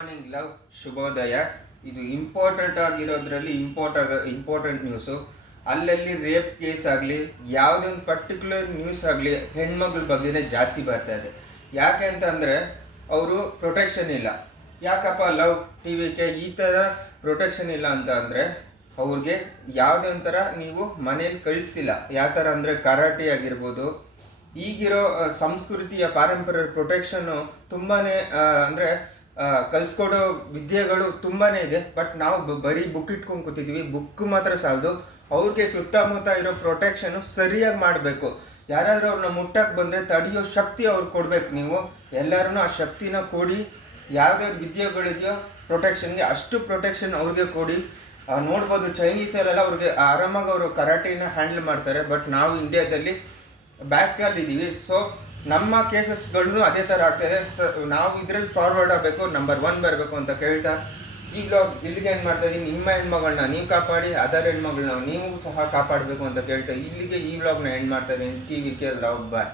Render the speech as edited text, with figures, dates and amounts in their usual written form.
Morning love ಶುಭೋದಯ. ಇದು important ಆಗಿರೋದ್ರಲ್ಲಿ important news. ಅಲ್ಲಲ್ಲಿ ರೇಪ್ ಕೇಸ್ ಆಗಲಿ ಯಾವುದೇ ಒಂದು ಪರ್ಟಿಕ್ಯುಲರ್ ನ್ಯೂಸ್ ಆಗಲಿ ಹೆಣ್ಮಗಳ ಬಗ್ಗೆನೇ ಜಾಸ್ತಿ ಬರ್ತಾ ಇದೆ. ಯಾಕೆ ಅಂತಂದರೆ ಅವರು ಪ್ರೊಟೆಕ್ಷನ್ ಇಲ್ಲ. ಯಾಕಪ್ಪ ಲವ್ ಟಿ ವಿಗೆ ಈ ಥರ ಪ್ರೊಟೆಕ್ಷನ್ ಇಲ್ಲ ಅಂತ ಅಂದರೆ ಅವ್ರಿಗೆ ಯಾವುದೇ ಒಂಥರ ನೀವು ಮನೇಲಿ ಕಳಿಸ್ತಿಲ್ಲ. ಯಾವ ಥರ ಅಂದರೆ ಕರಾಟೆ ಆಗಿರ್ಬೋದು, ಈಗಿರೋ ಸಂಸ್ಕೃತಿಯ ಪಾರಂಪರ್ಯ ಪ್ರೊಟೆಕ್ಷನ್ನು ತುಂಬಾ ಅಂದರೆ ಕಲಿಸ್ಕೊಡೋ ವಿದ್ಯೆಗಳು ತುಂಬಾ ಇದೆ. ಬಟ್ ನಾವು ಬರೀ ಬುಕ್ ಇಟ್ಕೊಂಡು ಕೂತಿದ್ವಿ. ಬುಕ್ ಮಾತ್ರ ಸಾಲದು, ಅವ್ರಿಗೆ ಸುತ್ತಮುತ್ತ ಇರೋ ಪ್ರೊಟೆಕ್ಷನ್ನು ಸರಿಯಾಗಿ ಮಾಡಬೇಕು. ಯಾರಾದರೂ ಅವ್ರನ್ನ ಮುಟ್ಟಕ್ಕೆ ಬಂದರೆ ತಡೆಯೋ ಶಕ್ತಿ ಅವ್ರಿಗೆ ಕೊಡಬೇಕು. ನೀವು ಎಲ್ಲರೂ ಆ ಶಕ್ತಿನ ಕೊಡಿ. ಯಾವುದೇ ವಿದ್ಯೆಗಳಿದೆಯೋ ಪ್ರೊಟೆಕ್ಷನ್ಗೆ ಅಷ್ಟು ಪ್ರೊಟೆಕ್ಷನ್ ಅವ್ರಿಗೆ ಕೊಡಿ. ನೋಡ್ಬೋದು ಚೈನೀಸಲ್ಲೆಲ್ಲ ಅವ್ರಿಗೆ ಆರಾಮಾಗಿ ಅವರು ಕರಾಟೆನ ಹ್ಯಾಂಡಲ್ ಮಾಡ್ತಾರೆ. ಬಟ್ ನಾವು ಇಂಡಿಯಾದಲ್ಲಿ ಬ್ಯಾಕಲ್ಲಿದ್ದೀವಿ. ಸೊ ನಮ್ಮ ಕೇಸಸ್ಗಳೂ ಅದೇ ಥರ ಆಗ್ತಾಯಿದೆ. ನಾವು ಇದರಲ್ಲಿ ಫಾರ್ವರ್ಡ್ ಆಗಬೇಕು, ನಂಬರ್ 1 ಬರಬೇಕು ಅಂತ ಕೇಳ್ತಾ ಈ ಬ್ಲಾಗ್ ಇಲ್ಲಿಗೆ ಏನು ಮಾಡ್ತಾ ಇದ್ದೀನಿ. ನಿಮ್ಮ ಹೆಣ್ಮಗಳನ್ನ ನೀವು ಕಾಪಾಡಿ, ಅದರ್ ಹೆಣ್ಮಗಳನ್ನ ನೀವು ಸಹ ಕಾಪಾಡಬೇಕು ಅಂತ ಕೇಳ್ತಾ ಇಲ್ಲಿಗೆ ಈ ಬ್ಲಾಗ್ನ ಎಂಡ್ ಮಾಡ್ತಾ ಇದ್ದೀನಿ. ಟಿ ವಿ ಕೆ ಲವ್ ಬಾಯ್.